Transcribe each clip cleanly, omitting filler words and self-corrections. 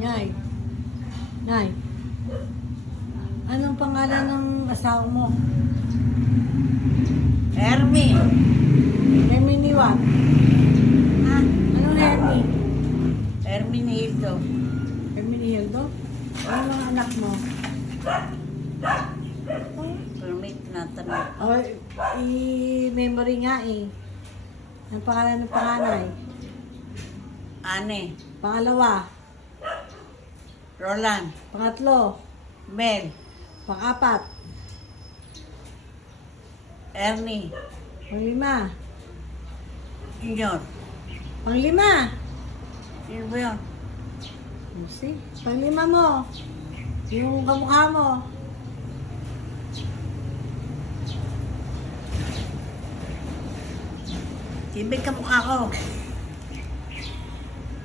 Nay. Nay. Anong pangalan ng asawa mo? Hermie. Hermie ni what? Ha? Anong Hermie? Hermie ni Hildo. Hermie ni Hildo? Ano mga anak mo? Permit na tanong. O, i-memory nga eh. Ang pangalan ng panganay. Ane. Pangalawa. Roland. Pangatlo. Mel. Pang-apat. Ernie. Panglima. Junior. Panglima. Sino ba yun? See? Panglima mo. Yung kamukha mo. Sibig ka mukha ko.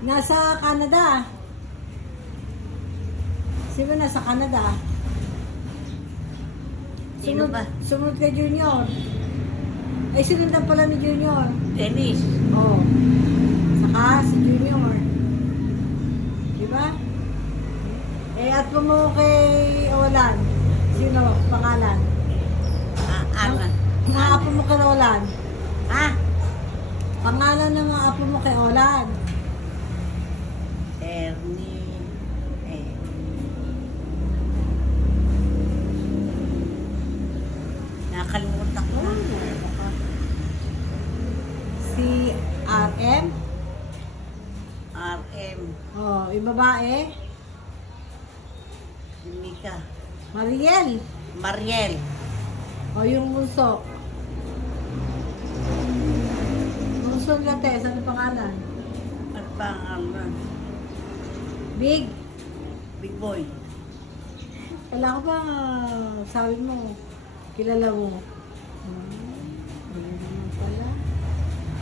Nasa Canada. Sino nasa Canada? Sino ba? Sumunod kay Junior. Ay, sinundan pala ni Junior. Dennis. Oo. Saka si Junior. Diba? Eh, at mo kay Olan. Sino? Pangalan? Ana. Mga apo mo kay Olan. Ha? Pangalan ng mga apo mo kay Olan. Ernie. Nakalimutan ko na. Si RM. RM. Oh, yung babae. Si Mika. Mariel. Mariel. O yung bunso. Bunso nila, Tess. Ano pangalan? At pangalan. Big. Big Boy. Wala ka ba sabi mo, kilala mo?